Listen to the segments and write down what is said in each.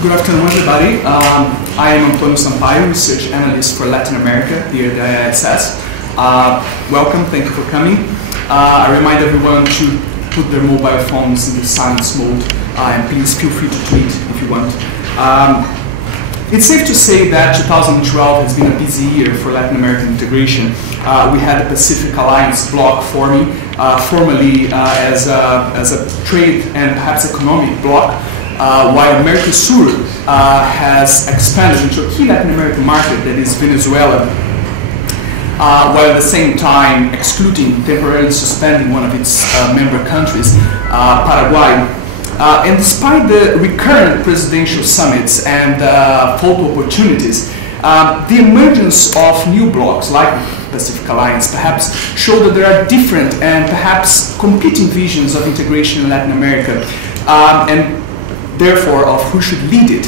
Good afternoon, everybody. I am Antonio Sampaio, Research Analyst for Latin America here at the IISS. Welcome, thank you for coming. I remind everyone to put their mobile phones in the silence mode, and please feel free to tweet if you want. It's safe to say that 2012 has been a busy year for Latin American integration. We had the Pacific Alliance bloc forming, formerly as a trade and perhaps economic bloc, while Mercosur has expanded into a key Latin American market, that is Venezuela, while at the same time excluding, temporarily suspending one of its member countries, Paraguay. And despite the recurrent presidential summits and photo opportunities, the emergence of new blocs like the Pacific Alliance perhaps show that there are different and perhaps competing visions of integration in Latin America, and therefore of who should lead it.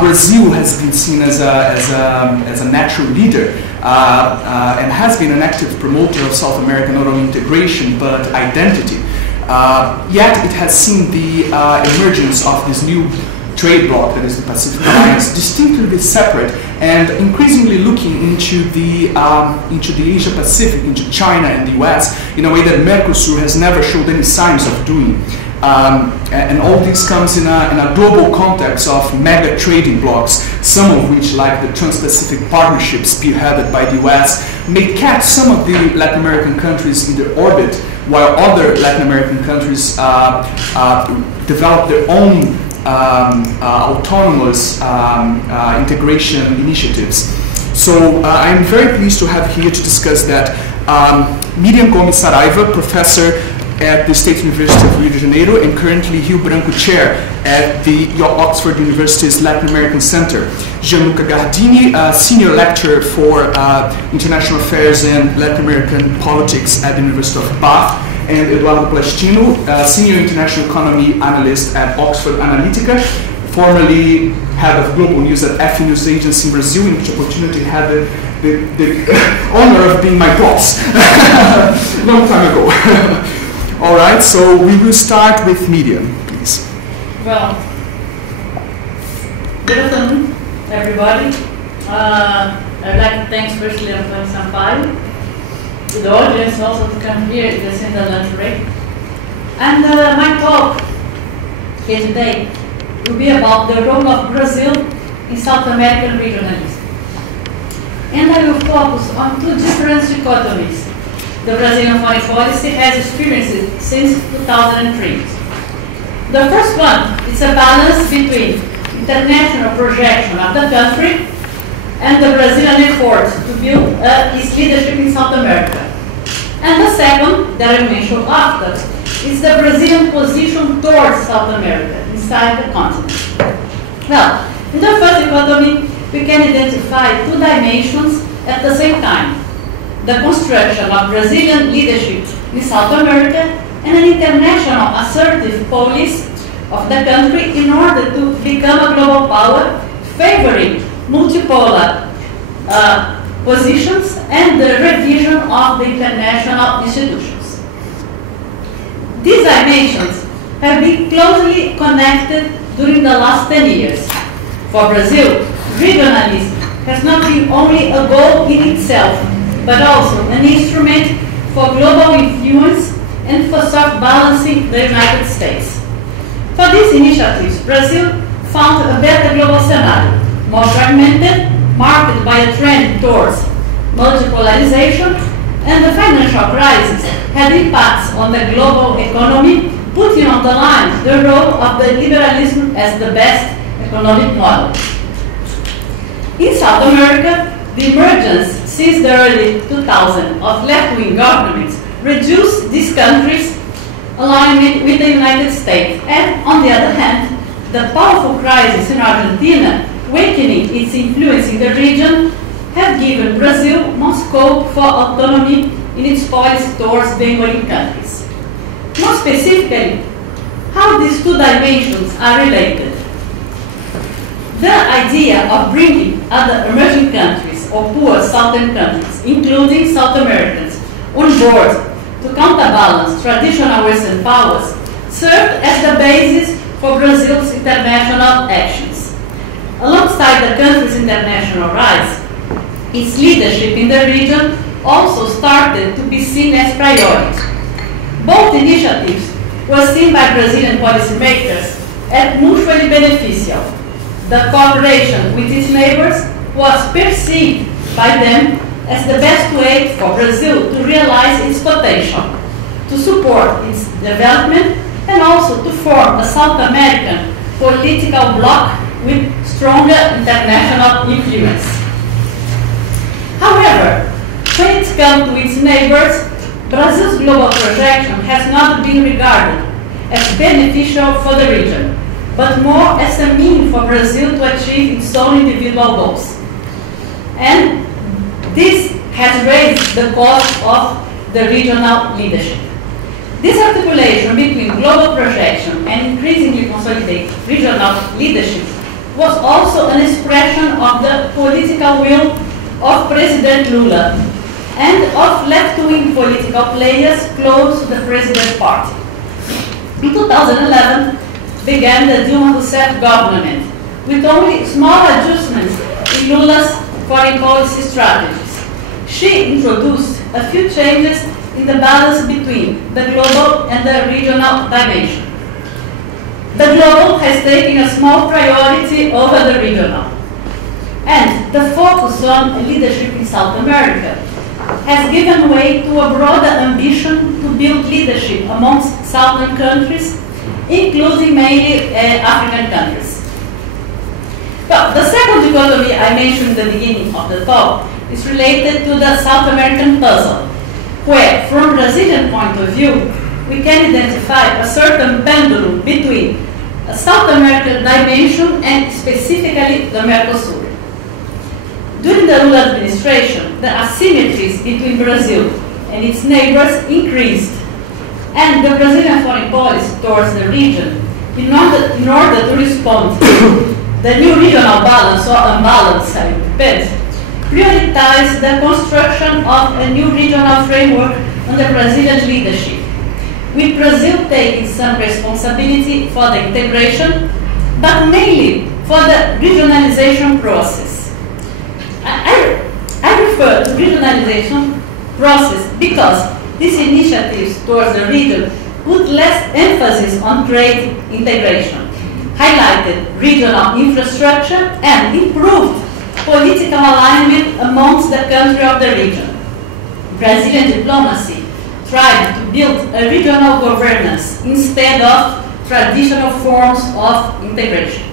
Brazil has been seen as a natural leader and has been an active promoter of South American not only integration but identity. Yet it has seen the emergence of this new trade bloc, that is the Pacific Alliance, distinctly separate and increasingly looking into the Asia Pacific, into China and the US, in a way that Mercosur has never showed any signs of doing. And all this comes in a global context of mega trading blocs, some of which, like the Trans-Pacific Partnership spearheaded by the US, may catch some of the Latin American countries in their orbit, while other Latin American countries develop their own autonomous integration initiatives. So I'm very pleased to have here to discuss that Miriam Gomes Saraiva, professor at the State University of Rio de Janeiro and currently Rio Branco Chair at the Oxford University's Latin American Center. Gianluca Gardini, Senior Lecturer for International Affairs and Latin American Politics at the University of Bath, and Eduardo Plastino, Senior International Economy Analyst at Oxford Analytica, formerly Head of Global News at FE News Agency in Brazil, in which opportunity had the honor of being my boss long time ago. All right, so we will start with Miriam, please. Well, good afternoon, everybody. I'd like to thank firstly Antonio Sampaio, to the audience also to come here in the Center Lunch Break. And my talk here today will be about the role of Brazil in South American regionalism. And I will focus on two different dichotomies the Brazilian foreign policy has experienced since 2003. The first one is a balance between international projection of the country and the Brazilian effort to build its leadership in South America. And the second, that I mentioned after, is the Brazilian position towards South America, inside the continent. Well, in the first dichotomy, we can identify two dimensions at the same time: the construction of Brazilian leadership in South America and an international assertive policy of the country in order to become a global power, favoring multipolar positions and the revision of the international institutions. These dimensions have been closely connected during the last 10 years. For Brazil, regionalism has not been only a goal in itself, but also an instrument for global influence and for self-balancing the United States. For these initiatives, Brazil found a better global scenario, more fragmented, marked by a trend towards multipolarization, and the financial crisis had impacts on the global economy, putting on the line the role of the liberalism as the best economic model. In South America, the emergence since the early 2000s of left-wing governments reduced these countries' alignment with the United States, and on the other hand, the powerful crisis in Argentina, weakening its influence in the region, have given Brazil more scope for autonomy in its policy towards neighboring countries. More specifically, how these two dimensions are related. The idea of bringing other emerging countries or poor southern countries, including South Americans, on board to counterbalance traditional Western powers, served as the basis for Brazil's international actions. Alongside the country's international rise, its leadership in the region also started to be seen as priority. Both initiatives were seen by Brazilian policymakers as mutually beneficial. The cooperation with its neighbors was perceived by them as the best way for Brazil to realize its potential, to support its development, and also to form a South American political bloc with stronger international influence. However, when it comes to its neighbors, Brazil's global projection has not been regarded as beneficial for the region, but more as a means for Brazil to achieve its own individual goals. And this has raised the cost of the regional leadership. This articulation between global projection and increasingly consolidated regional leadership was also an expression of the political will of President Lula and of left-wing political players close to the president's party. In 2011, began the Dilma Rousseff government, with only small adjustments in Lula's foreign policy strategies. She introduced a few changes in the balance between the global and the regional dimension. The global has taken a small priority over the regional. And the focus on leadership in South America has given way to a broader ambition to build leadership amongst southern countries, including mainly African countries. But the second dichotomy I mentioned in the beginning of the talk is related to the South American puzzle, where, from a Brazilian point of view, we can identify a certain pendulum between a South American dimension and specifically the Mercosur. During the Lula administration, the asymmetries between Brazil and its neighbors increased, and the Brazilian foreign policy towards the region, in order to respond to the new regional balance or imbalance, it depends, prioritized the construction of a new regional framework under Brazilian leadership, with Brazil taking some responsibility for the integration, but mainly for the regionalization process. I refer to regionalization process because these initiatives towards the region put less emphasis on trade integration, highlighted regional infrastructure, and improved political alignment amongst the countries of the region. Brazilian diplomacy tried to build a regional governance instead of traditional forms of integration.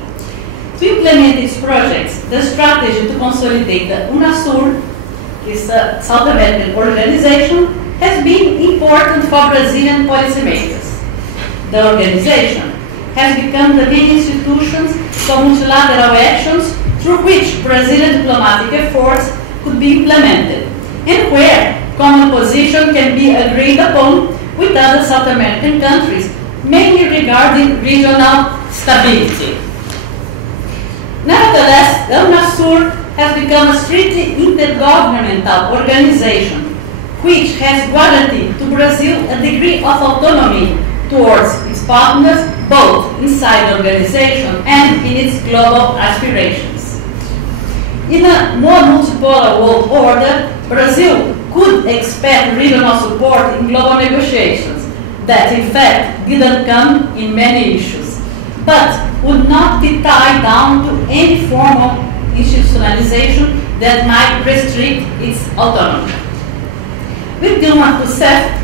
To implement these projects, the strategy to consolidate the UNASUR, this South American organization, has been important for Brazilian policymakers. The organization has become the main institution for multilateral actions through which Brazilian diplomatic efforts could be implemented, and where common position can be agreed upon with other South American countries, mainly regarding regional stability. Nevertheless, the UNASUR has become a strictly intergovernmental organization, which has guaranteed to Brazil a degree of autonomy towards its partners, both inside the organization and in its global aspirations. In a more multipolar world order, Brazil could expect regional support in global negotiations that, in fact, didn't come in many issues, but would not be tied down to any form of institutionalization that might restrict its autonomy. With Dilma Rousseff,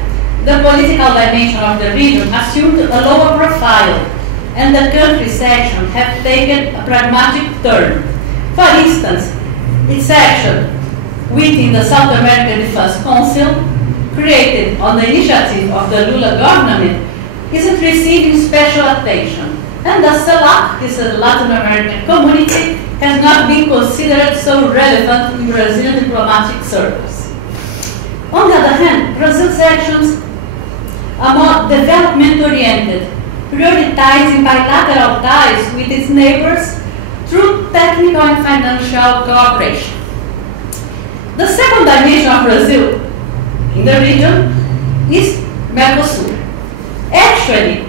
the political dimension of the region assumed a lower profile, and the country's actions have taken a pragmatic turn. For instance, its action within the South American Defense Council, created on the initiative of the Lula government, isn't receiving special attention, and the CELAC, this Latin American community, has not been considered so relevant in Brazilian diplomatic circles. On the other hand, Brazil's actions are more development-oriented, prioritizing bilateral ties with its neighbors through technical and financial cooperation. The second dimension of Brazil in the region is Mercosur. Actually,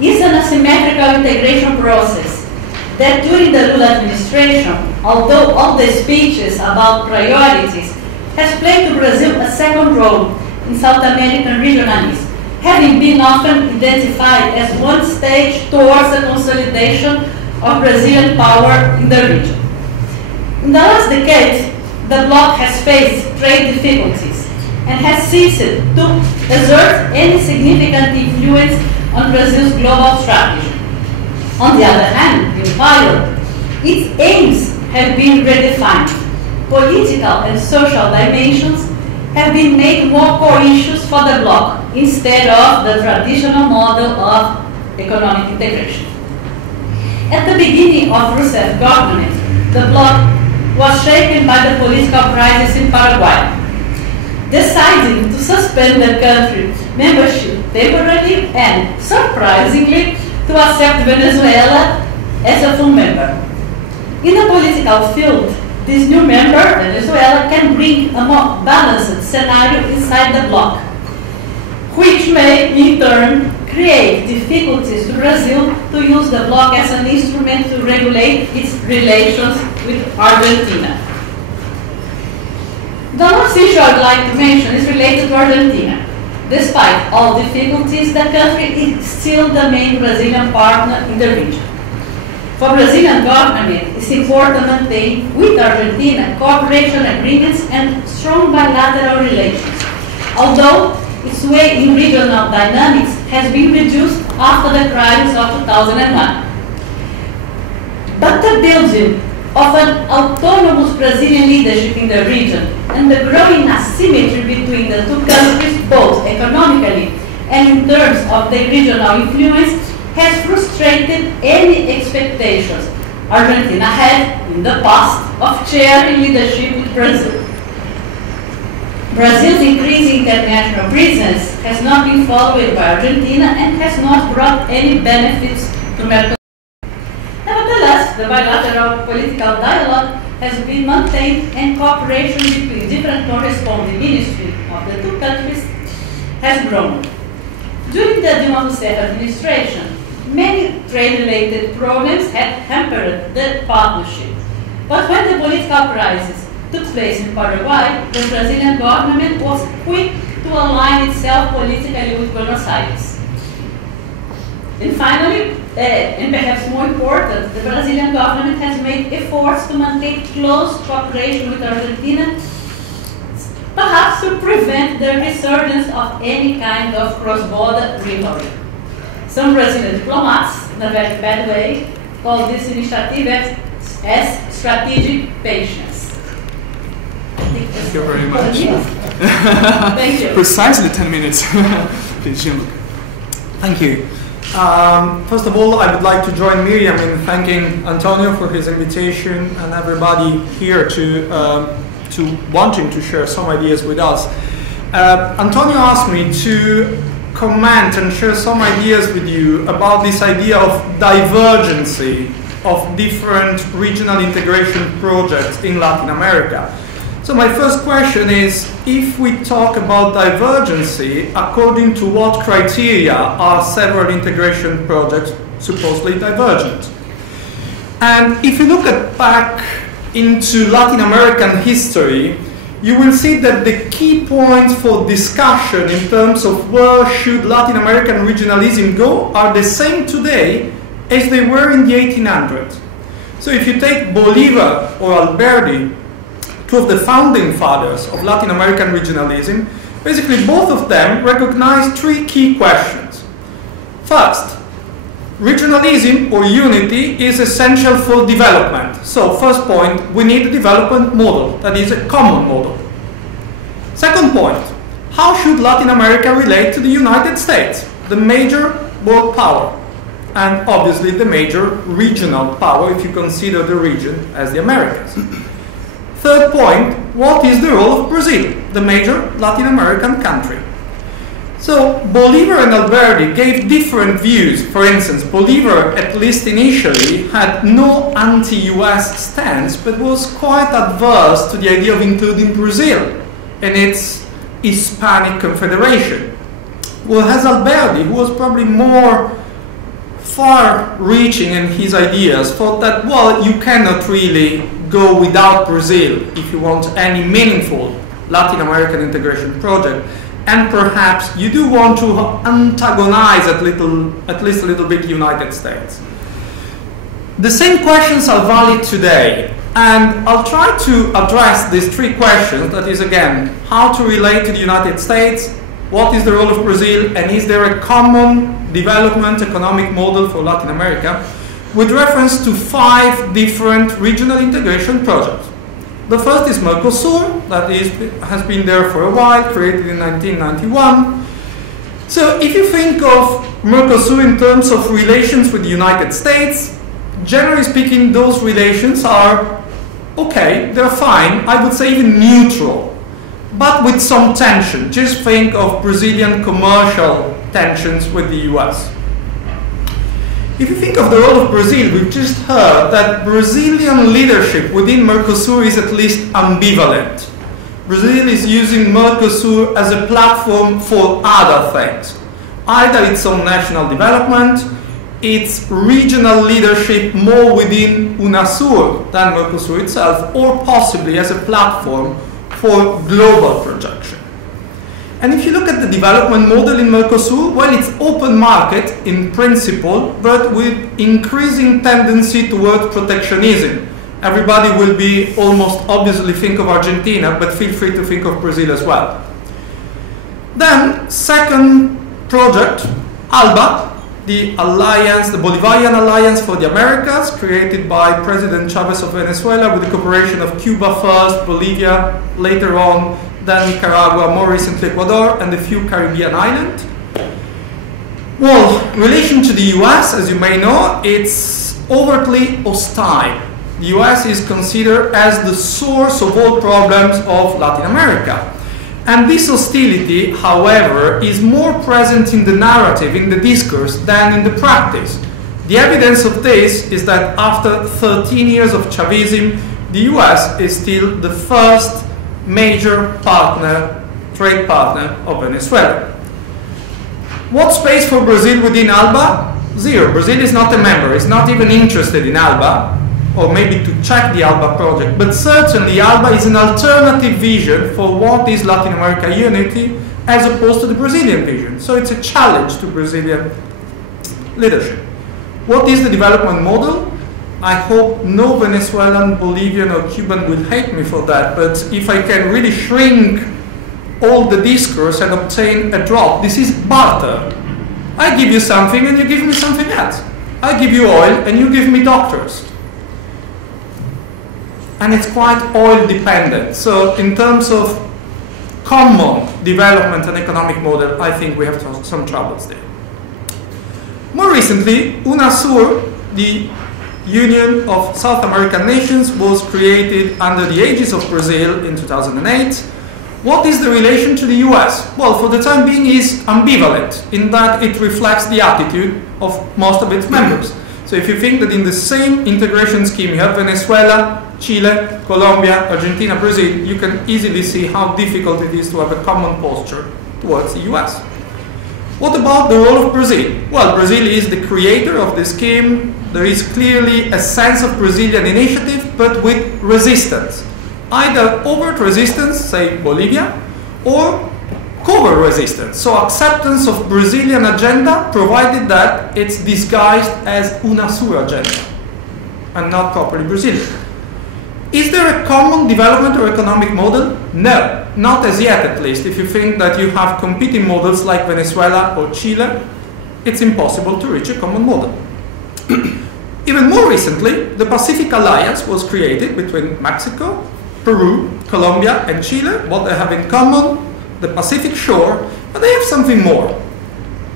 it's an asymmetrical integration process that during the Lula administration, although all the speeches about priorities has played to Brazil a second role in South American regionalism, having been often identified as one stage towards the consolidation of Brazilian power in the region. In the last decade, the bloc has faced trade difficulties and has ceased to exert any significant influence on Brazil's global strategy. On the other hand, in parallel, its aims have been redefined. Political and social dimensions have been made more core issues for the bloc instead of the traditional model of economic integration. At the beginning of Rousseff's government, the bloc was shaken by the political crisis in Paraguay, deciding to suspend the country's membership temporarily and, surprisingly, to accept Venezuela as a full member. In the political field, this new member, Venezuela, can bring a more balanced scenario inside the bloc, which may, in turn, create difficulties to Brazil to use the bloc as an instrument to regulate its relations with Argentina. The last issue I would like to mention is related to Argentina. Despite all difficulties, the country is still the main Brazilian partner in the region. For Brazilian government, it's important to maintain with Argentina cooperation agreements and strong bilateral relations, although its weight in regional dynamics has been reduced after the crisis of 2001. But the building of an autonomous Brazilian leadership in the region and the growing asymmetry between the two countries, both economically and in terms of their regional influence, has frustrated any expectations Argentina had in the past of sharing leadership with Brazil. Brazil's increasing international presence has not been followed by Argentina and has not brought any benefits to Mercosur. Nevertheless, the bilateral political dialogue has been maintained and cooperation between different corresponding ministries of the two countries has grown. During the Dilma Rousseff administration, many trade-related problems had hampered the partnership. But when the political crisis took place in Paraguay, the Brazilian government was quick to align itself politically with Buenos Aires. And finally, and perhaps more important, the Brazilian government has made efforts to maintain close cooperation with Argentina, perhaps to prevent the resurgence of any kind of cross-border rivalry. Some Brazilian diplomats, in a very bad way, call this initiative as strategic patience. Thank you very much. Thank you. Precisely 10 minutes. Please, Jean-Luc. Thank you. First of all, I would like to join Miriam in thanking Antonio for his invitation and everybody here to wanting to share some ideas with us. Antonio asked me to comment and share some ideas with you about this idea of divergency of different regional integration projects in Latin America. So my first question is, if we talk about divergency, according to what criteria are several integration projects supposedly divergent? And if you look back into Latin American history, you will see that the key points for discussion in terms of where should Latin American regionalism go are the same today as they were in the 1800s. So if you take Bolivar or Alberdi, two of the founding fathers of Latin American regionalism, basically both of them recognize three key questions. First, regionalism or unity is essential for development. So first point, we need a development model that is a common model. Second point, how should Latin America relate to the United States, the major world power, and obviously the major regional power if you consider the region as the Americas. Third point, what is the role of Brazil, the major Latin American country? So Bolivar and Alberdi gave different views. For instance, Bolivar, at least initially, had no anti-US stance, but was quite adverse to the idea of including Brazil in its Hispanic Confederation. Whereas Alberdi, who was probably more far-reaching in his ideas, thought that, well, you cannot really go without Brazil if you want any meaningful Latin American integration project. And perhaps you do want to antagonize at least a little bit United States. The same questions are valid today. And I'll try to address these three questions. That is, again, how to relate to the United States, what is the role of Brazil, and is there a common development economic model for Latin America, with reference to 5 different regional integration projects. The first is Mercosur, that has been there for a while, created in 1991. So if you think of Mercosur in terms of relations with the United States, generally speaking, those relations are okay, they're fine, I would say even neutral, but with some tension. Just think of Brazilian commercial tensions with the US. If you think of the role of Brazil, we've just heard that Brazilian leadership within Mercosur is at least ambivalent. Brazil is using Mercosur as a platform for other things. Either its own national development, its regional leadership more within UNASUR than Mercosur itself, or possibly as a platform for global projection. And if you look at the development model in Mercosur, well, it's open market in principle, but with increasing tendency towards protectionism. Everybody will be almost obviously think of Argentina, but feel free to think of Brazil as well. Then, second project, ALBA, the alliance, the Bolivarian Alliance for the Americas, created by President Chavez of Venezuela with the cooperation of Cuba first, Bolivia later on, then Nicaragua, more recently Ecuador, and a few Caribbean islands. Well, relation to the US, as you may know, it's overtly hostile. The US is considered as the source of all problems of Latin America. And this hostility, however, is more present in the narrative, in the discourse, than in the practice. The evidence of this is that after 13 years of Chavism, the US is still the first major partner, trade partner of Venezuela. What space for Brazil within ALBA? Zero. Brazil is not a member, it's not even interested in ALBA, or maybe to check the ALBA project, but certainly ALBA is an alternative vision for what is Latin America unity as opposed to the Brazilian vision. So it's a challenge to Brazilian leadership. What is the development model? I hope no Venezuelan, Bolivian or Cuban will hate me for that, but if I can really shrink all the discourse and obtain a drop, this is barter. I give you something and you give me something else. I give you oil and you give me doctors. And it's quite oil dependent. So in terms of common development and economic model, I think we have some troubles there. More recently, UNASUR, the Union of South American Nations, was created under the aegis of Brazil in 2008. What is the relation to the US? Well, for the time being is ambivalent in that it reflects the attitude of most of its members. So if you think that in the same integration scheme you have Venezuela, Chile, Colombia, Argentina, Brazil, you can easily see how difficult it is to have a common posture towards the US. What about the role of Brazil? Well, Brazil is the creator of the scheme. There is clearly a sense of Brazilian initiative, but with resistance. Either overt resistance, say Bolivia, or covert resistance. So acceptance of Brazilian agenda, provided that it's disguised as UNASUR agenda, and not properly Brazilian. Is there a common development or economic model? No, not as yet at least. If you think that you have competing models like Venezuela or Chile, it's impossible to reach a common model. Even more recently, the Pacific Alliance was created between Mexico, Peru, Colombia, and Chile. What they have in common, the Pacific shore, but they have something more.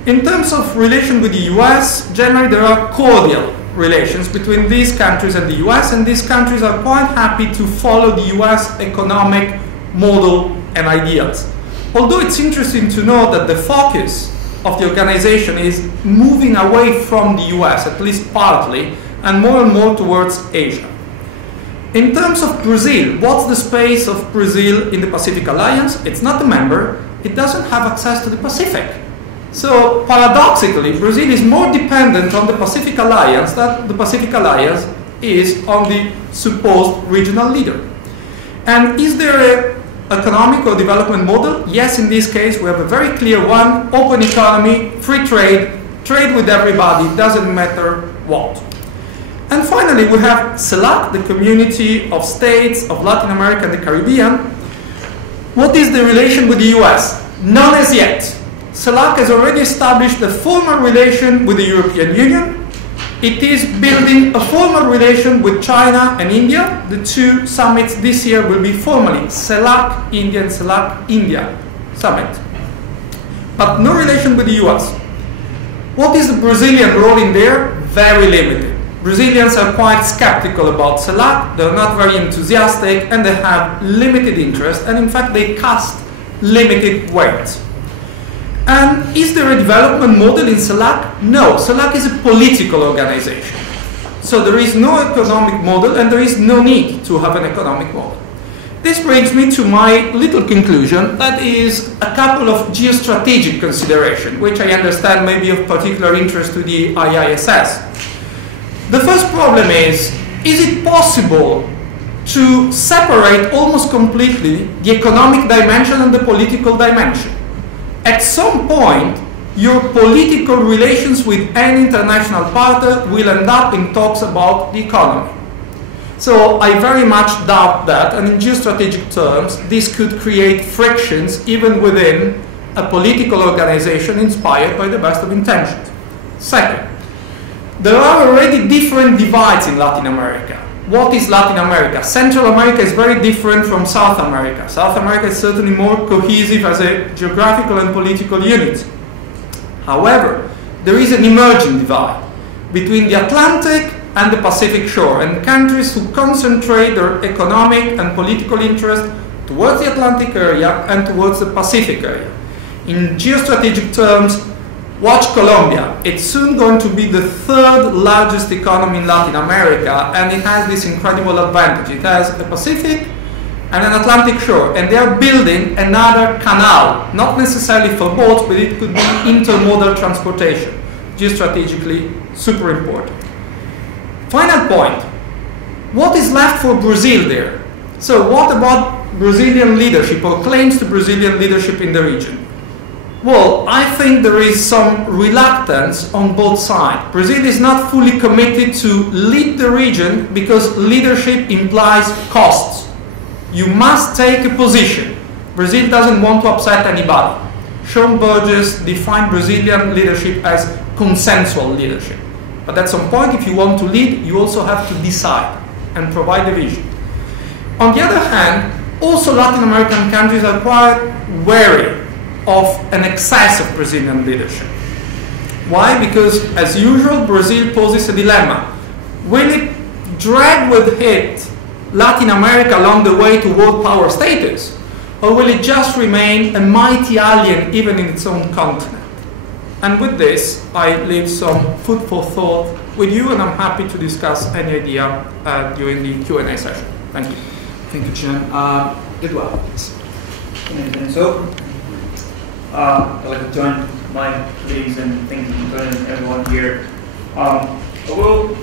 In terms of relation with the US, generally there are cordial relations between these countries and the US, and these countries are quite happy to follow the US economic model and ideals. Although it's interesting to know that the focus of the organization is moving away from the US, at least partly, and more towards Asia. In terms of Brazil, what's the space of Brazil in the Pacific Alliance? It's not a member, it doesn't have access to the Pacific. So paradoxically, Brazil is more dependent on the Pacific Alliance than the Pacific Alliance is on the supposed regional leader. And is there an economic or development model? Yes, in this case, we have a very clear one: open economy, free trade, trade with everybody, doesn't matter what. And finally, we have CELAC, the Community of States of Latin America and the Caribbean. What is the relation with the US? None as yet. CELAC has already established a formal relation with the European Union. It is building a formal relation with China and India. The two summits this year will be formally CELAC India and CELAC India summit. But no relation with the US. What is the Brazilian role in there? Very limited. Brazilians are quite skeptical about CELAC, they're not very enthusiastic, and they have limited interest, and in fact they cast limited weight. And is there a development model in CELAC? No, CELAC is a political organization. So there is no economic model, and there is no need to have an economic model. This brings me to my little conclusion, that is a couple of geostrategic considerations, which I understand may be of particular interest to the IISS. The first problem is it possible to separate almost completely the economic dimension and the political dimension? At some point, your political relations with any international partner will end up in talks about the economy. So I very much doubt that, and in geostrategic terms, this could create frictions even within a political organization inspired by the best of intentions. Second, there are already different divides in Latin America. What is Latin America? Central America is very different from South America. South America is certainly more cohesive as a geographical and political unit. However, there is an emerging divide between the Atlantic and the Pacific shore, and countries who concentrate their economic and political interest towards the Atlantic area and towards the Pacific area. In geostrategic terms, watch Colombia. It's soon going to be the third largest economy in Latin America, and it has this incredible advantage. It has a Pacific and an Atlantic shore, and they are building another canal, not necessarily for boats, but it could be intermodal transportation. Geostrategically, super important. Final point. What is left for Brazil there? So what about Brazilian leadership or claims to Brazilian leadership in the region? Well, I think there is some reluctance on both sides. Brazil is not fully committed to lead the region because leadership implies costs. You must take a position. Brazil doesn't want to upset anybody. Sean Burgess defined Brazilian leadership as consensual leadership. But at some point, if you want to lead, you also have to decide and provide a vision. On the other hand, also Latin American countries are quite wary of an excess of Brazilian leadership. Why? Because, as usual, Brazil poses a dilemma. Will it drag with it Latin America along the way to world power status? Or will it just remain a mighty alien even in its own continent? And with this, I leave some food for thought with you, and I'm happy to discuss any idea during the Q&A session. Thank you. Thank you, Chen. Eduardo, please. And so, I'd like to join my colleagues and thank you for joining everyone here. I will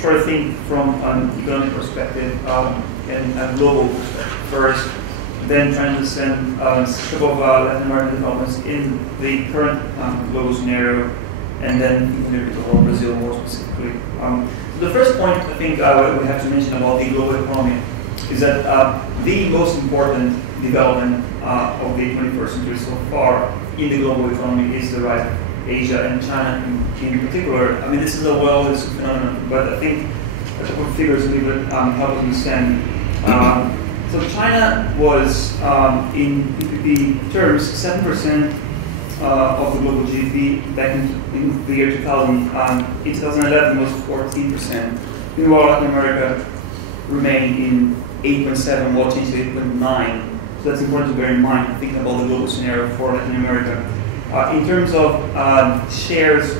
try to think from an economic perspective and a global perspective first, then try to understand some of Latin American developments in the current global scenario, and then consider the whole Brazil more specifically. So the first point I think we have to mention about the global economy is that the most important development of the 21st century so far in the global economy is the rise of Asia and China in particular. I mean, this is a well-understood phenomenon, but I think a couple of figures will help us understand. So China was, in PPP terms, 7% of the global GDP back in the year 2000. In 2011, it was 14%. Meanwhile, Latin America remained in 8.7, while changed to 8.9. So that's important to bear in mind, thinking about the global scenario for Latin America. In terms of shares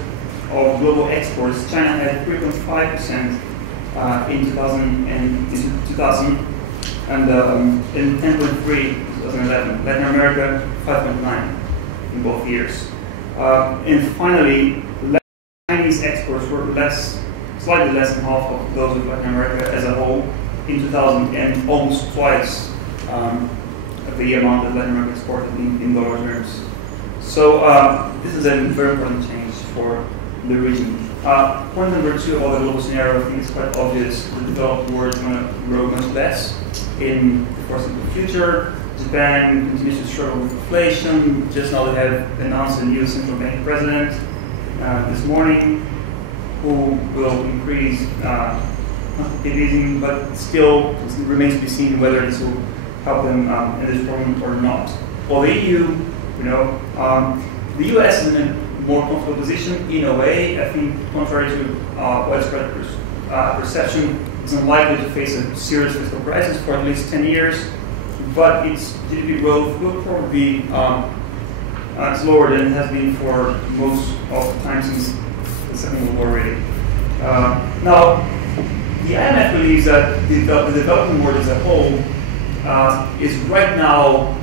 of global exports, China had 3.5% in 2000 and 10.3 in 2011. Latin America, 5.9 in both years. And finally, Chinese exports were slightly less than half of those of Latin America as a whole in 2000, and almost twice the amount that Latin America exported in dollar terms. So this is a very important change for the region. Point number 2 about the global scenario, I think it's quite obvious. The developed world is going to grow much less in the foreseeable future. Japan continues to struggle with inflation. Just now they have announced a new central bank president this morning who will increase quantitative easing, but still it remains to be seen whether this will help them in this problem or not. For the EU, the US is in a more comfortable position in a way. I think, contrary to widespread perception, it's unlikely to face a serious fiscal crisis for at least 10 years, but its GDP growth will probably be slower than it has been for most of the time since the Second World War already. Now, the IMF believes that the developing world as a whole is right now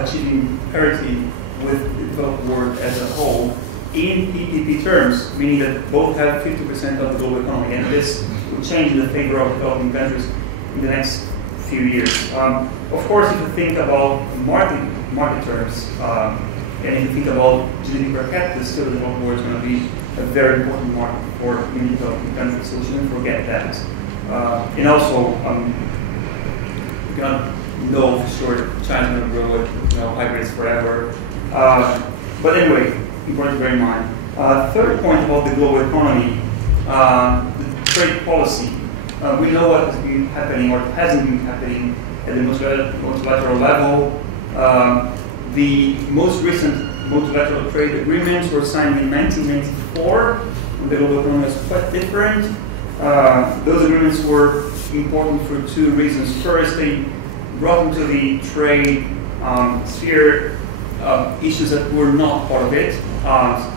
achieving parity with the developed world as a whole in PPP terms, meaning that both have 50% of the global economy, and this will change in the favor of developing countries in the next few years. Of course, if you think about market terms, and if you think about GDP per capita, still the developed world is going to be a very important market for many developing countries, so we shouldn't forget that. And also, we cannot know for sure that China's going to grow at high rates forever. But anyway, important to bear in mind. Third point about the global economy, the trade policy. We know what has been happening or hasn't been happening at the multilateral level. The most recent multilateral trade agreements were signed in 1994. The global economy was quite different. Those agreements were important for 2 reasons. First, they brought into the trade sphere issues that were not part of it,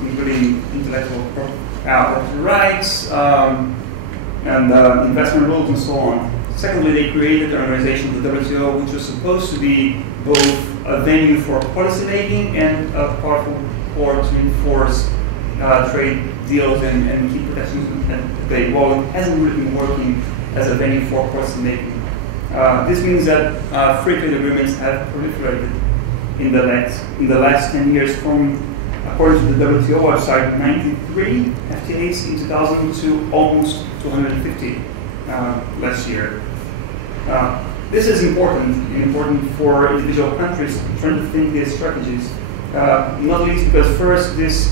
including intellectual property rights and investment rules and so on. Secondly, they created an organization, the WTO, which was supposed to be both a venue for policy making and a powerful core to enforce trade deals and keep protections at bay. Well, it hasn't really been working as a venue for policy making. This means that free trade agreements have proliferated in the last 10 years from, according to the WTO website, 93 FTAs in 2000 to almost 250 last year. This is important for individual countries trying to think their strategies. Not least because first, this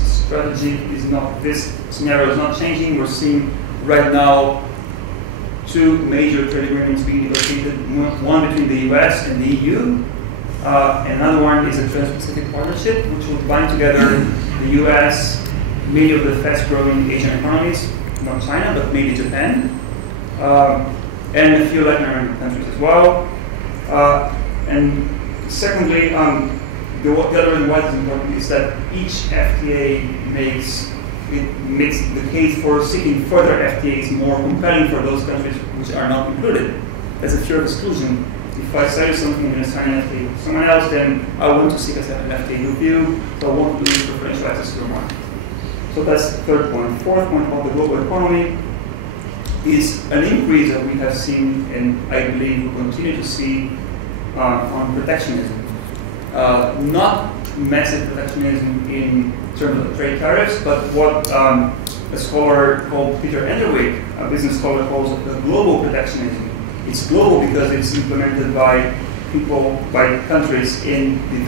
scenario is not changing. We're seeing right now 2 major trade agreements being negotiated, one between the US and the EU. Another one is a Trans-Pacific Partnership, which will bind together the US, many of the fast-growing Asian economies, not China, but maybe Japan, and a few Latin American countries as well. And secondly, the other reason why it's important is that each FTA makes the case for seeking further FTAs more compelling for those countries which are not included. That's a fear of exclusion. If I sell you something and I sign an FTA with someone else, then I want to seek a separate FTA with you, so I want to lose preferential access to your market. So that's the third point. Fourth point about the global economy is an increase that we have seen, and I believe we'll continue to see, on protectionism. Not massive protectionism in terms of trade tariffs, but what a scholar called Peter Enderwick, a business scholar, calls a global protectionism. It's global because it's implemented by countries in the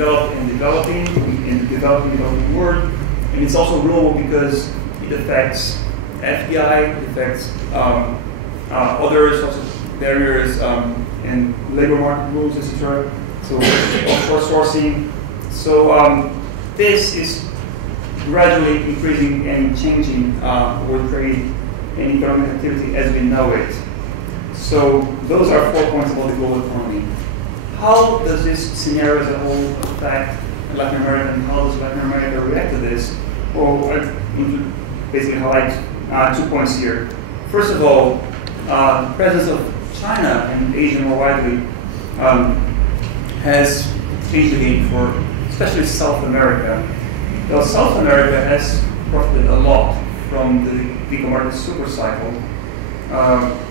developing world, and it's also global because it affects FDI, it affects other sorts of barriers and labor market rules, etc. So offshore sourcing. So this is gradually increasing and changing world trade and economic activity as we know it. So those are 4 points about the global economy. How does this scenario as a whole affect Latin America, and how does Latin America react to this? Well, I want to basically highlight 2 points here. First of all, the presence of China and Asia more widely has changed the game for especially South America. Well, South America has profited a lot from the commodity super cycle.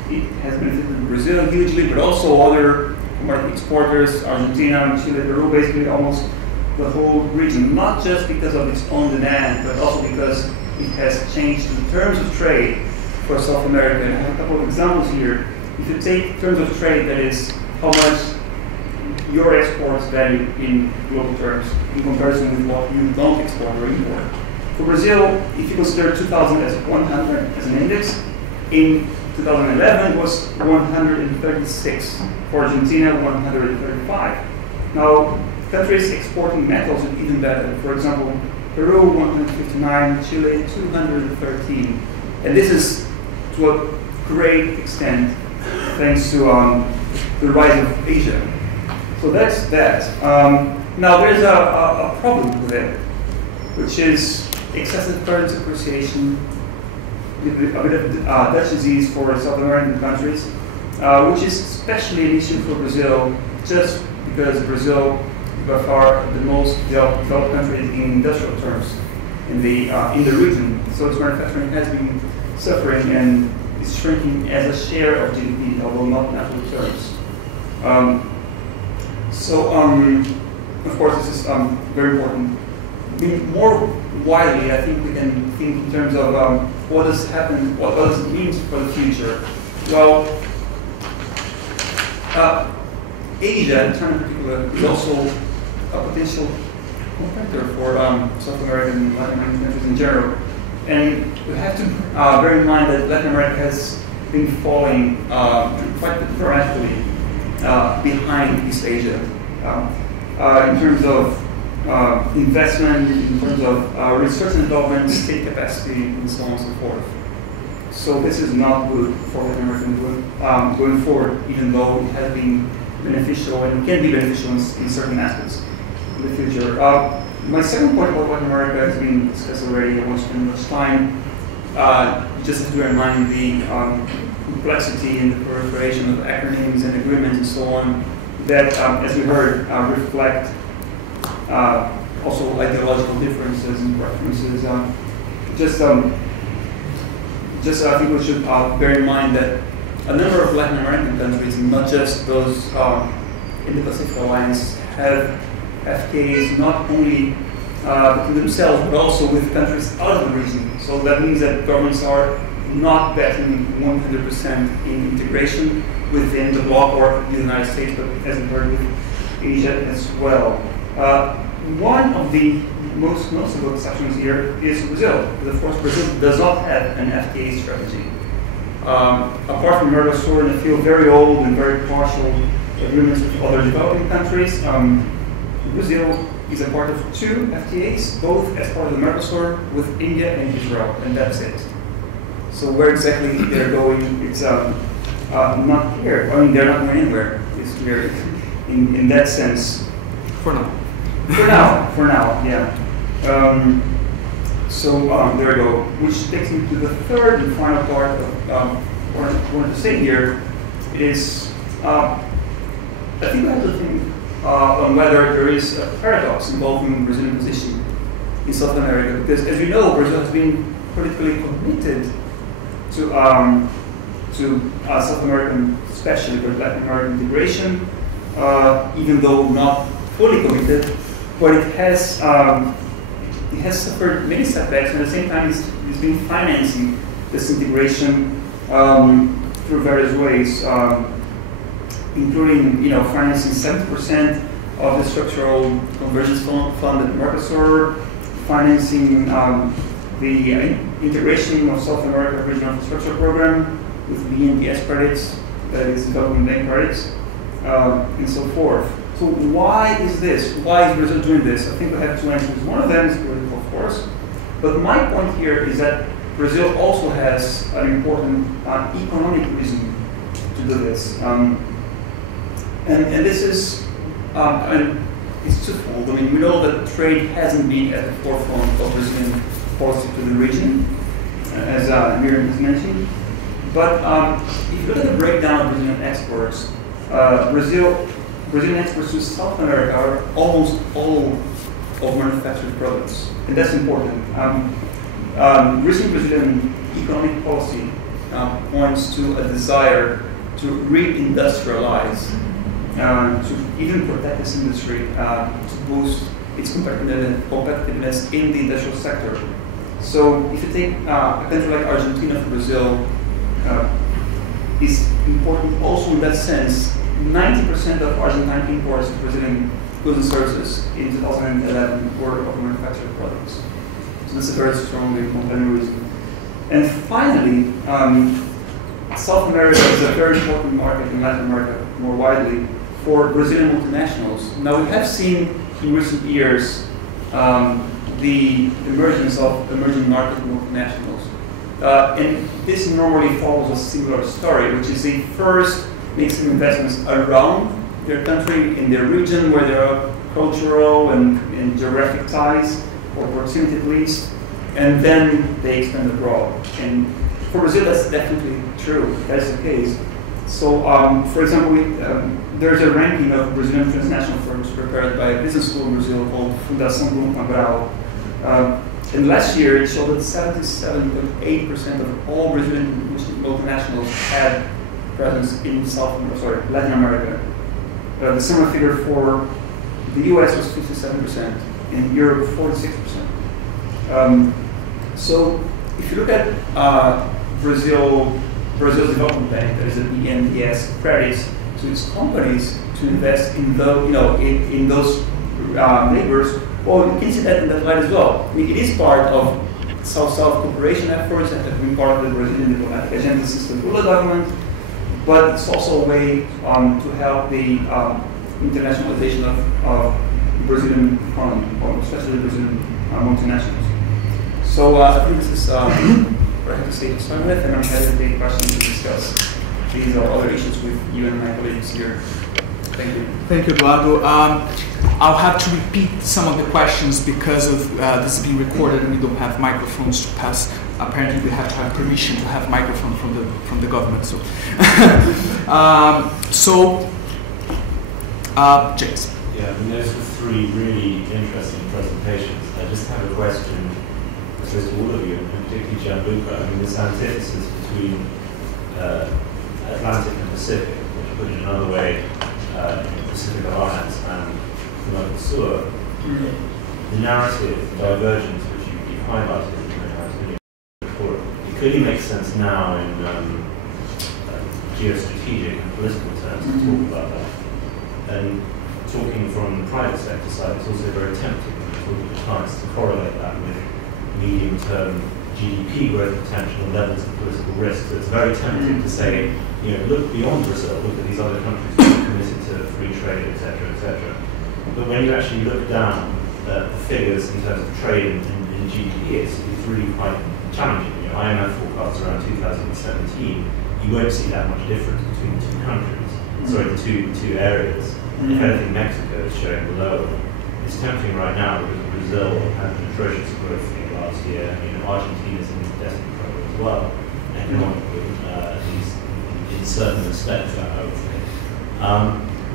It has benefited Brazil hugely, but also other commodity exporters, Argentina, Chile, Peru, basically almost the whole region, not just because of its own demand, but also because it has changed the terms of trade for South America. And I have a couple of examples here. If you take terms of trade, that is how much your exports value in global terms in comparison with what you don't export or import. For Brazil, if you consider 2000 as 100 as an index, in 2011 it was 136. For Argentina, 135. Now, countries exporting metals are even better. For example, Peru, 159, Chile, 213. And this is to a great extent thanks to the rise of Asia. So that's that. Now, there's a problem with it, which is excessive currency appreciation, a bit of Dutch disease for South American countries, which is especially an issue for Brazil, just because Brazil is by far the most developed country in industrial terms in the region. So its manufacturing has been suffering and is shrinking as a share of GDP, although not in absolute terms. Of course, this is very important. More widely, I think we can think in terms of what does happen, what does it mean for the future. Well, Asia, in turn in particular, is also a potential competitor for South American and Latin American countries in general. And we have to bear in mind that Latin America has been falling quite dramatically behind East Asia in terms of investment, in terms of research and development, state capacity, and so on and so forth. So this is not good for Latin America going forward, even though it has been beneficial and can be beneficial in certain aspects in the future. My second point about Latin America has been discussed already. I won't spend much time. Just have to bear in mind the complexity and the proliferation of acronyms and agreements and so on that, as we heard, reflect also ideological differences and preferences. I think we should bear in mind that a number of Latin American countries, not just those in the Pacific Alliance, have FTAs not only between themselves, but also with countries out of the region. So that means that governments are not betting 100% in integration within the bloc or the United States, but as we heard with Asia as well. One of the most noticeable exceptions here is Brazil, because of course Brazil does not have an FTA strategy. Apart from Mercosur and a few very old and very partial agreements with other developing countries, Brazil is a part of 2 FTAs, both as part of the Mercosur with India and Israel, and that's it. So where exactly they're going, it's not clear. I mean, they're not going anywhere. It's clear in that sense. For now. For now, yeah. There we go. Which takes me to the third and final part of what I wanted to say here. It is, I think we have to think on whether there is a paradox involving the Brazilian position in South America. Because as you know, Brazil has been politically committed to South American, especially with Latin American integration, even though not fully committed. But it has suffered many setbacks, and at the same time it's been financing this integration through various ways, including financing 70% of the structural convergence fund at Mercosur, financing the integration of South America Regional Infrastructure Program with BNDES credits, that is development bank credits, and so forth. So why is this? Why is Brazil doing this? I think we have 2 answers. One of them is political, of course. But my point here is that Brazil also has an important economic reason to do this. And this is, it's twofold. I mean, we know that trade hasn't been at the forefront of Brazilian policy to the region, as Miriam has mentioned. But if you look at the breakdown of Brazilian exports, Brazilian exports to South America are almost all of manufactured products. and that's important. Recent Brazilian economic policy points to a desire to re-industrialize, to even protect this industry, to boost its competitiveness in the industrial sector. So if you take a country like Argentina for Brazil, is important also in that sense. 90% of Argentine imports of Brazilian goods and services in 2011 were of manufactured products. So that's a very strong and compelling reason. And finally, South America is a very important market in Latin America more widely for Brazilian multinationals. Now we have seen in recent years the emergence of emerging market multinationals. And this normally follows a similar story, which is they first make some investments around their country, in their region, where there are cultural and geographic ties, or proximity at least, and then they expand abroad. And for Brazil, that's definitely true. That's the case. So, for example, there's a ranking of Brazilian transnational firms prepared by a business school in Brazil called Fundação Grupo Cabral. And last year, it showed that 77.8% of all Brazilian multinationals had presence in Latin America. The similar figure for the US was 57%, in Europe 46%. So if you look at Brazil's development bank, that is the BNDES, credits to its companies to invest in in those neighbors. Well, you can see that in that light as well. I mean, it is part of South-South cooperation efforts that have been part of the Brazilian diplomatic agenda since the Lula government, but it's also a way to help the internationalization of Brazilian economy, or especially the Brazilian multinationals. So I think this is what I have to say to start with, and I'm happy to take questions to discuss these or other issues with you and my colleagues here. Thank you. Thank you, Eduardo. I'll have to repeat some of the questions because of this being recorded and we don't have microphones to pass. Apparently, we have to have permission to have microphone from the government. So, James. Yeah, I mean, those were three really interesting presentations. I just have a question to all of you, and particularly Gianluca. I mean, this antithesis between Atlantic and Pacific, which put it another way, Pacific Alliance and Mercosur, the narrative divergence which you highlighted before, it clearly makes sense now in geostrategic and political terms to talk about that. And talking from the private sector side, it's also very tempting when you're talking to clients to correlate that with medium-term GDP growth potential and levels of political risk. So it's very tempting to say, look beyond Brazil, look at these other countries who are committed to free trade, etc., etc. But when you actually look down the figures in terms of trade and GDP, it's really quite challenging. IMF forecasts around 2017, you won't see that much difference between the two countries, the two areas. If anything, Mexico is showing the lower. It's tempting right now because Brazil had an atrocious growth thing last year. Argentina's in desperate trouble as well, economically, at least in certain respects, I would say.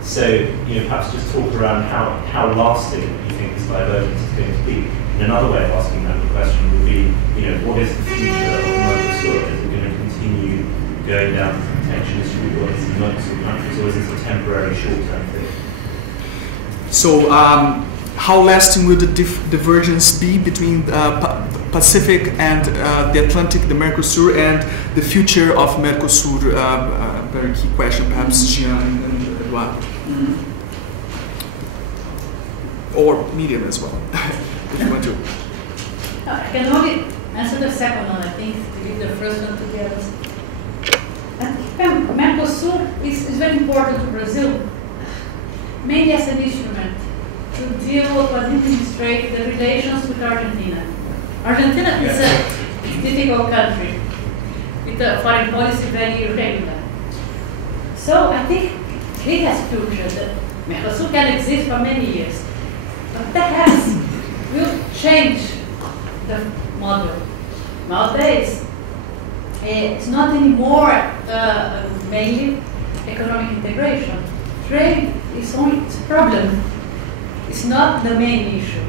So, perhaps just talk around how lasting you think this divergence is going to be. And another way of asking that question would be, what is the future of Mercosur? Is it going to continue going down the protectionist route, or is it Mercosur countries, or is this a temporary, short-term thing? So, how lasting will the divergence be between Pacific and the Atlantic, the Mercosur, and the future of Mercosur? Very key question, perhaps Gian and Eduardo. Or medium as well, if you want to. I can only answer the second one, I think, to leave the first one to the others. I think Mercosur is very important to Brazil, mainly as an instrument to deal or administrate the relations with Argentina. Argentina is a difficult country with a foreign policy very irregular. So I think it has future. That Mercosur can exist for many years, but perhaps will change the model. Nowadays, it's not anymore mainly economic integration. Trade is only a problem. It's not the main issue.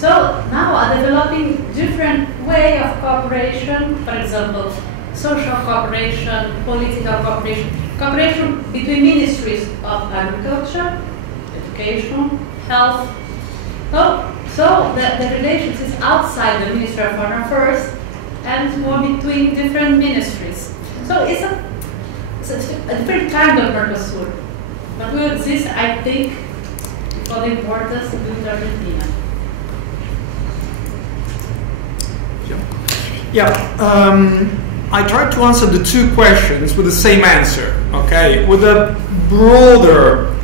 So now are developing different way of cooperation, for example, social cooperation, political cooperation, cooperation between ministries of agriculture, education, health. So the relations is outside the Ministry of Foreign Affairs and more between different ministries. So it's a different kind of Mercosur, but will exist, I think, for the importance with Argentina. I tried to answer the two questions with the same answer, okay? With a broader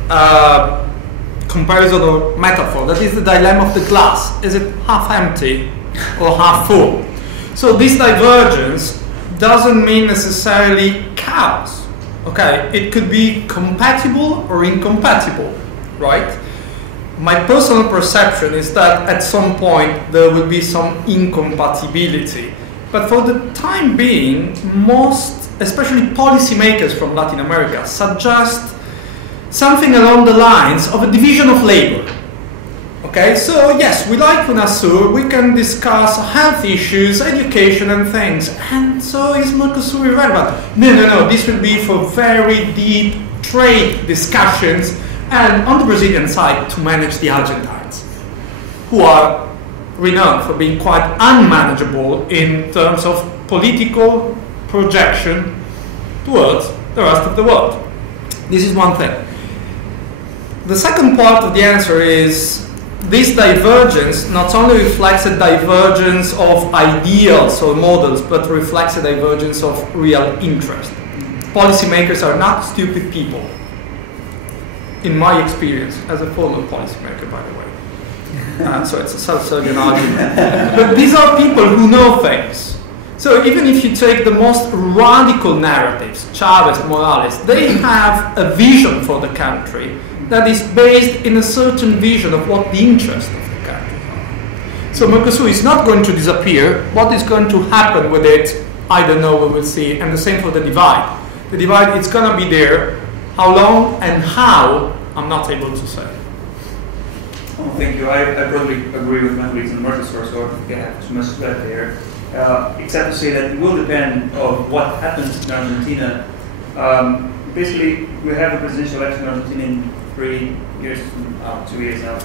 comparison or metaphor, that is the dilemma of the glass. Is it half empty or half full? So this divergence doesn't mean necessarily chaos, okay? It could be compatible or incompatible, right? My personal perception is that at some point there will be some incompatibility. But for the time being, most, especially policymakers from Latin America, suggest something along the lines of a division of labor. Okay, so yes, we like UNASUR, we can discuss health issues, education and things, and so is Mercosur irrelevant? No, this will be for very deep trade discussions, and on the Brazilian side to manage the Argentines, who are renowned for being quite unmanageable in terms of political projection towards the rest of the world. This is one thing. The second part of the answer is this divergence not only reflects a divergence of ideals or models, but reflects a divergence of real interest. Policymakers are not stupid people, in my experience, as a former policymaker, by the way. So it's a self-serving argument. But these are people who know things. So even if you take the most radical narratives, Chavez, Morales, they have a vision for the country that is based in a certain vision of what the interests of the country are. So Mercosur is not going to disappear. What is going to happen with it, I don't know, we will see. And the same for the divide. The divide is going to be there. How long and how, I'm not able to say. Oh, thank you. I broadly agree with my colleagues on Mercosur, so I don't think I have too much to add there. Except to say that it will depend on what happens in Argentina. Basically, we have a presidential election in Argentina in 3 years, 2 years now.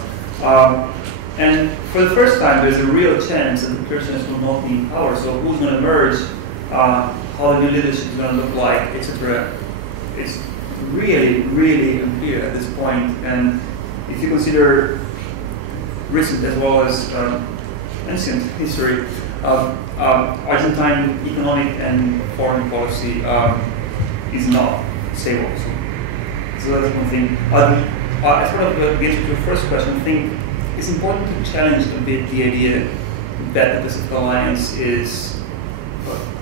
And for the first time, there's a real chance that the Kirchner will not be in power. So who's going to emerge, how the new leadership is going to look like, etc. It's really, really unclear at this point. And if you consider recent as well as ancient history, Argentine economic and foreign policy is not stable. So that's one thing. As part of the answer to your first question, I think it's important to challenge a bit the idea that the Pacific Alliance is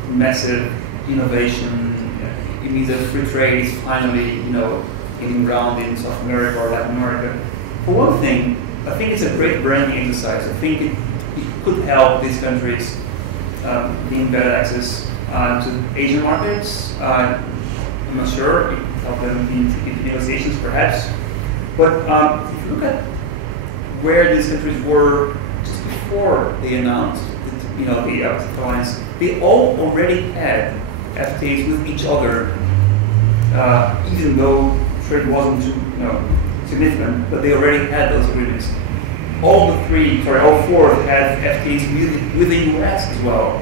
massive innovation. It means that free trade is finally, getting ground in South America or Latin America. For one thing, I think it's a great branding exercise. I think it could help these countries gain better access to Asian markets. I'm not sure. It could help them in negotiations, perhaps. But if you look at where these countries were just before they announced, the alliance, they all already had FTAs with each other, even though trade wasn't too significant, but they already had those agreements. All four had FTAs with the US as well.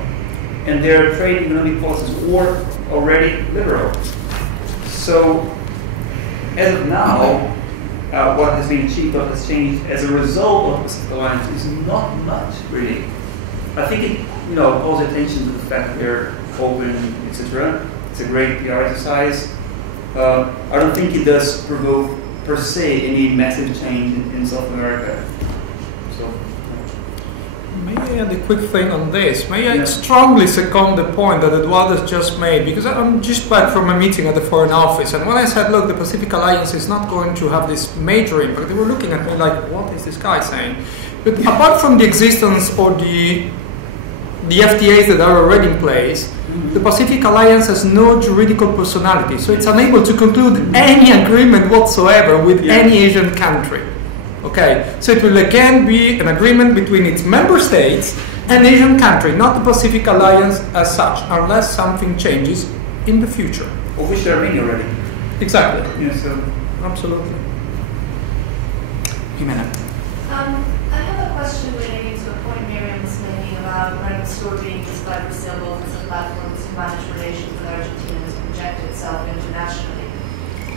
And their trade and economic policies were already liberal. So, as of now, what has been achieved, what has changed as a result of this alliance is not much, really. I think it, calls attention to the fact they're open, etc. It's a great PR exercise. I don't think it does provoke, per se, any massive change in South America. May I add a quick thing on this? May I strongly second the point that Eduardo just made, because I'm just back from a meeting at the Foreign Office, and when I said, look, the Pacific Alliance is not going to have this major impact, they were looking at me like, what is this guy saying? But apart from the existence or the FTAs that are already in place, the Pacific Alliance has no juridical personality, so it's unable to conclude any agreement whatsoever with any Asian country. Okay, so it will again be an agreement between its member states and Asian country, not the Pacific Alliance as such, unless something changes in the future. Of which there are many already. Exactly. Yeah, so. Absolutely. Jimena. I have a question relating to a point Miriam was making about Mercosur being used by Brazil both as a platform to manage relations with Argentina and to project itself internationally.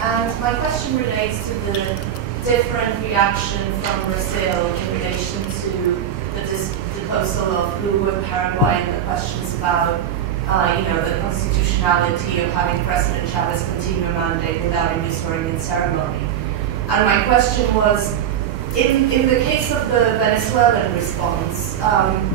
And my question relates to the different reaction from Brazil in relation to the disposal of Peru and Paraguay and the questions about the constitutionality of having President Chavez continue a mandate without a new swearing-in ceremony. And my question was, in the case of the Venezuelan response,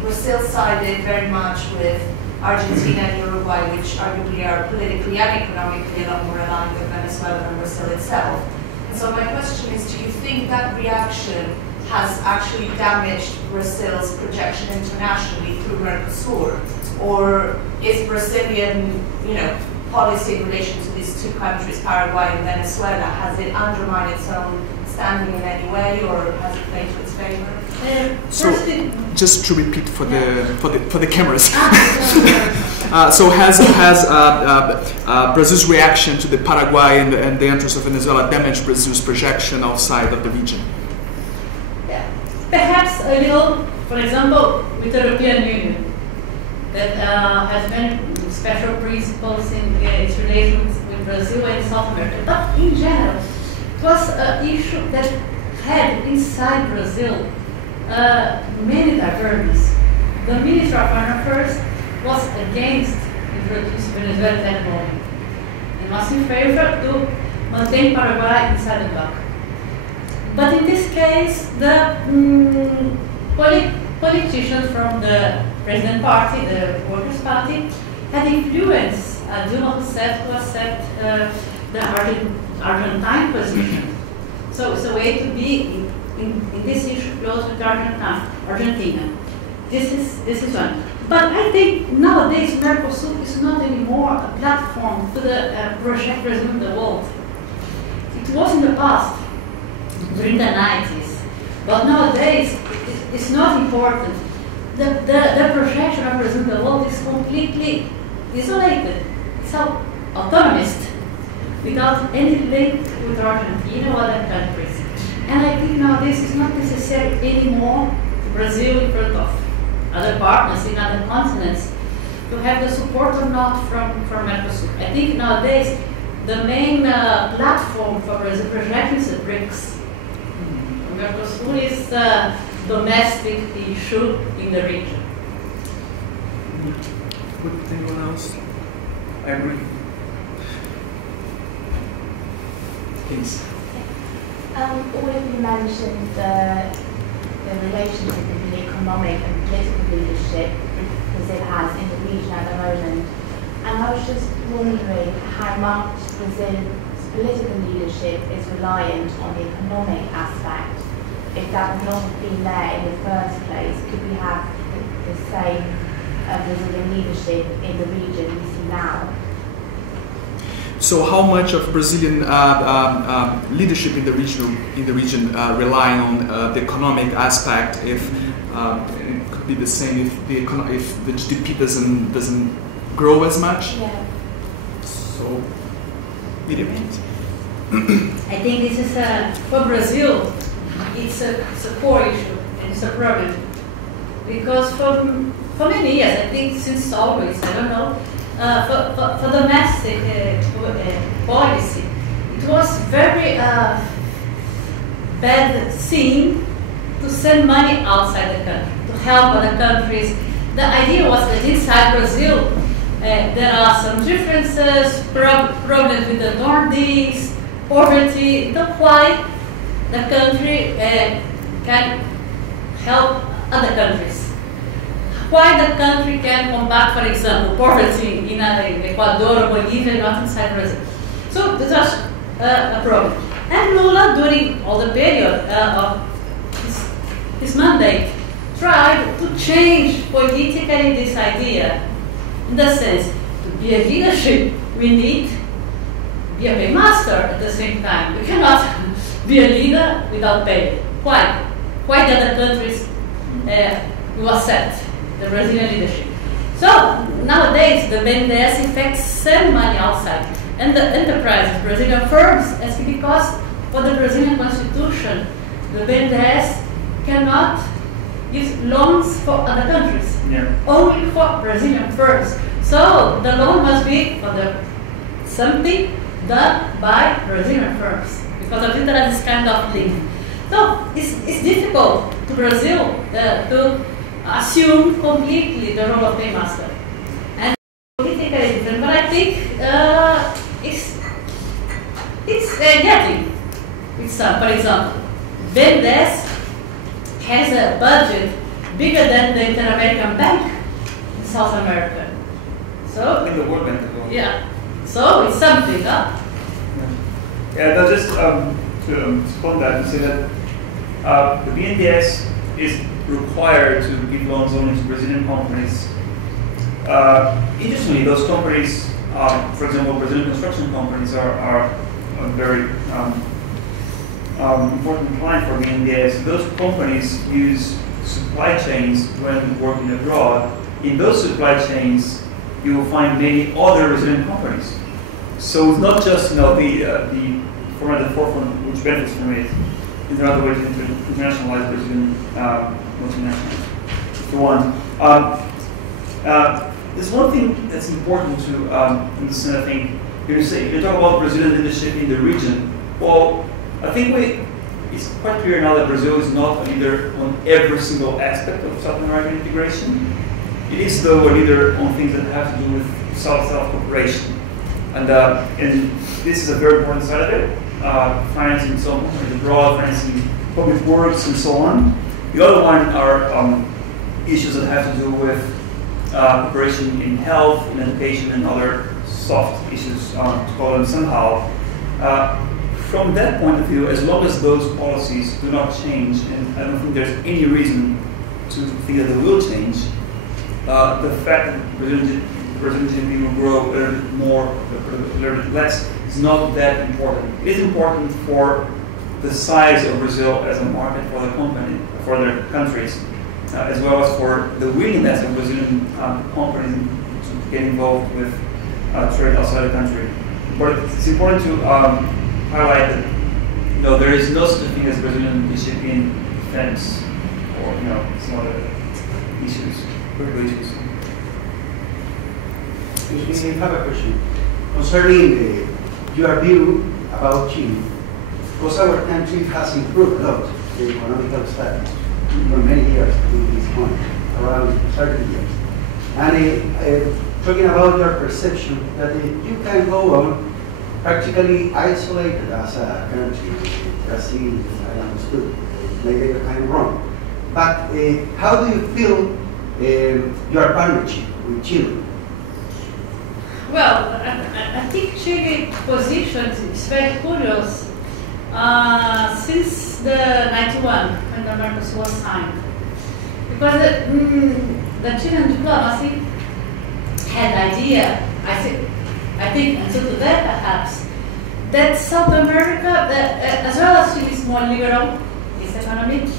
Brazil sided very much with Argentina and Uruguay, which arguably are politically and economically a lot more aligned with Venezuela than Brazil itself. And so my question is, do you think that reaction has actually damaged Brazil's projection internationally through Mercosur? Or is Brazilian, policy in relation to these two countries, Paraguay and Venezuela, has it undermined its own standing in any way, or has it played to its favor? So, just to repeat for the cameras. So has Brazil's reaction to the Paraguay and the entrance of Venezuela damaged Brazil's projection outside of the region? Yeah. Perhaps a little, for example, with the European Union, that has many special principles in its relations with Brazil and South America. But in general, it was an issue that had inside Brazil many divergences. The Minister of Foreign Affairs was against introducing Venezuela at that moment and was in favor to maintain Paraguay inside the bloc. But in this case, the politicians from the President Party, the Workers' Party, had influenced Dilma Rousseff to accept the Argentine position. So it's a way to be in this issue close with Argentina. This is one. But I think nowadays Mercosur is not anymore a platform to project Brazil in the world. It was in the past, during the 90s. But nowadays it's not important. The projection of Brazil in the world is completely isolated. It's autonomous, without any link with Argentina or other countries. And I think nowadays it's not necessary anymore Brazil in front of other partners in other continents to have the support or not from Mercosur. I think nowadays the main platform for Brazil projection is the BRICS. Mercosur is a domestic issue in the region. Would anyone else? I agree. Please. All of you mentioned the relationship with the economic and political leadership Brazil has in the region at the moment. And I was just wondering how much Brazil's political leadership is reliant on the economic aspect. If that had not been there in the first place, could we have the same Brazilian leadership in the region we see now? So, how much of Brazilian leadership in the region relying on the economic aspect? If it could be the same if the GDP doesn't grow as much. Yeah. So, Miriam, please. I think this is for Brazil. It's a core issue and it's a problem because for many years, I think since always, I don't know, for domestic policy, it was very bad seen to send money outside the country, to help other countries. The idea was that inside Brazil, there are some differences, problems with the Northeast, poverty, that's why the country can help other countries. Why the country can combat, for example, poverty in Ecuador or Bolivia, not inside Brazil. So this was a problem. And Lula, during all the period of his mandate, tried to change politically this idea. In the sense, to be a leadership, we need to be a paymaster at the same time. We cannot be a leader without pay. quite other countries will accept the Brazilian leadership. So nowadays the BNDES in fact send money outside, and the enterprises, Brazilian firms, ask because for the Brazilian constitution, the BNDES cannot give loans for other countries, only for Brazilian firms. So the loan must be for something done by Brazilian firms because of this kind of thing. So it's difficult to Brazil to assume completely the role of paymaster. And politically different, but I think it's getting. For example, BNDES has a budget bigger than the Inter-American Bank in South America. So in the World Bank as well. Yeah. So it's something, huh? Yeah, that's just to support that and say that the BNDES is required to give loans only to Brazilian companies. Interestingly, those companies, for example, Brazilian construction companies are a very important client for BNDES. Those companies use supply chains when working abroad. In those supply chains, you will find many other Brazilian companies. So it's not just the firm at the forefront which benefits from it. It's another way to internationalize Brazilian multinationals. For one, there's one thing that's important to understand. I think you talk about Brazilian leadership in the region. Well, I think it's quite clear now that Brazil is not a leader on every single aspect of South American integration. It is, though, a leader on things that have to do with South-South cooperation. And this is a very important side of it. Financing some companies abroad, financing public works, and so on. The other one are issues that have to do with cooperation in health, in education, and other soft issues, to call them somehow. From that point of view, as long as those policies do not change, and I don't think there's any reason to think that they will change, the fact that Brazilian GDP will grow a little bit more, a little bit less, is not that important. It is important for the size of Brazil as a market for the company, for their countries, as well as for the willingness of Brazilian companies to get involved with trade outside the country. But it's important to highlight that there is no such a thing as Brazilian leadership in defense or some other issues, critical issues. I have a question concerning your view about Chile. Because our country has improved a lot the economical status for many years to this point, around 30 years. And talking about your perception that you can go on practically isolated as a country, Brazil, I understood, maybe I'm wrong. But how do you feel your partnership with Chile? Well, I think Chile's position is very curious since the 91 when the Mercosur was signed, because the Chilean diplomacy had the idea, I think until today perhaps, that South America, as well as Chile is more liberal, its economy,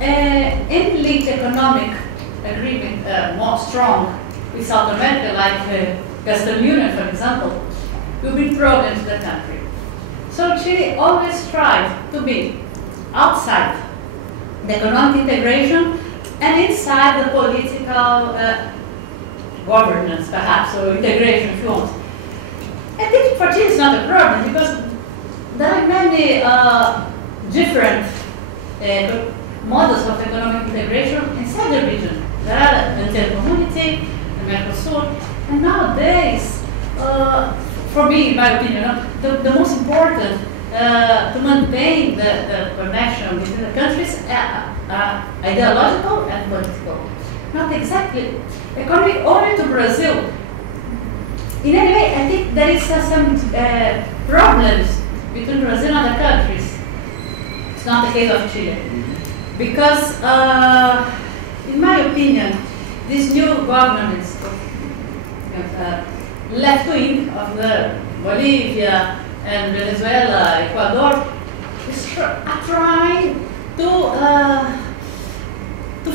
any linked economic agreement more strong with South America, like Western Union, for example, will bring problems to the country. So Chile always tried to be outside the economic integration and inside the political governance, perhaps, or integration, if you want. I think for Chile it's not a problem because there are many different models of economic integration inside the region. There are the Andean Community, the Mercosur, and nowadays, for me, in my opinion, the most important to maintain the connection between the countries are ideological and political. Not exactly economic only to Brazil. In any way, I think there is some problems between Brazil and other countries. It's not the case of Chile. Because, in my opinion, these new governments, left wing of the Bolivia and Venezuela, Ecuador, are trying to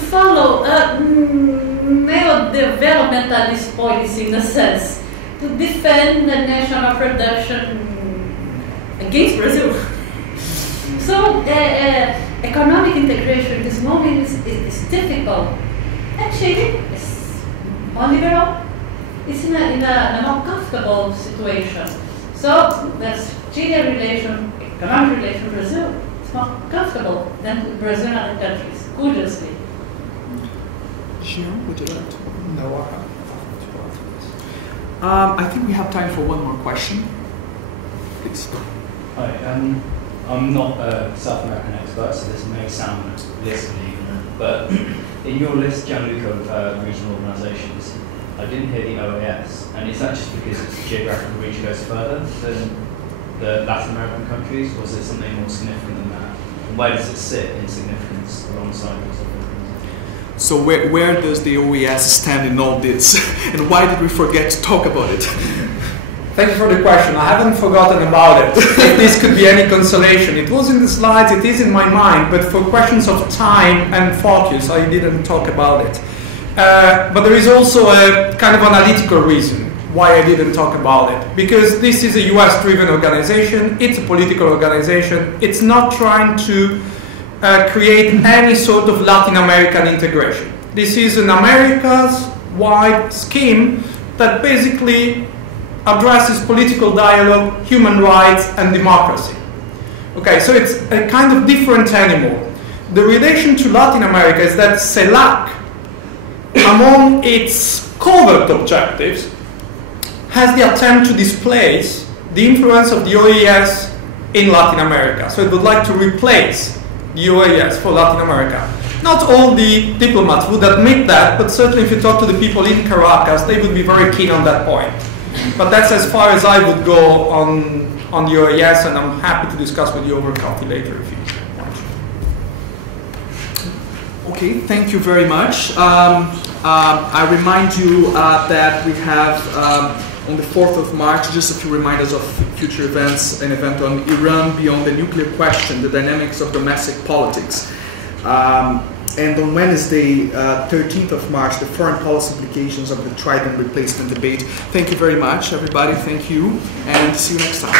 follow a neo-developmentalist policy in a sense, to defend the national production against Brazil. So economic integration at this moment is difficult. And Chile is more liberal. It's in a more comfortable situation. So there's Chile relation, economic relation with Brazil. It's more comfortable than Brazil and other countries, curiously. Jean, would you like to? No, I think we have time for one more question. Please. Hi, I'm not a South American expert, so this may sound listly, but in your list, Gianluca, of regional organisations, I didn't hear the OAS, and is that just because its geographical reach goes further than the Latin American countries, or is it something more significant than that? And where does it sit in significance alongside those other organisations? So where does the OAS stand in all this, and why did we forget to talk about it? Thank you for the question. I haven't forgotten about it. If this could be any consolation. It was in the slides, it is in my mind, but for questions of time and focus, I didn't talk about it. But there is also a kind of analytical reason why I didn't talk about it. Because this is a US-driven organization, it's a political organization, it's not trying to create any sort of Latin American integration. This is an America's-wide scheme that basically addresses political dialogue, human rights, and democracy. Okay, so it's a kind of different animal. The relation to Latin America is that CELAC, among its covert objectives, has the attempt to displace the influence of the OAS in Latin America. So it would like to replace the OAS for Latin America. Not all the diplomats would admit that, but certainly if you talk to the people in Caracas, they would be very keen on that point. But that's as far as I would go on the OAS, and I'm happy to discuss with you over coffee later if you want. Okay, thank you very much. I remind you that we have on the 4th of March, just a few reminders of future events, an event on Iran Beyond the Nuclear Question, the Dynamics of Domestic Politics. And on Wednesday, 13th of March, the foreign policy implications of the Trident replacement debate. Thank you very much, everybody. Thank you, and see you next time.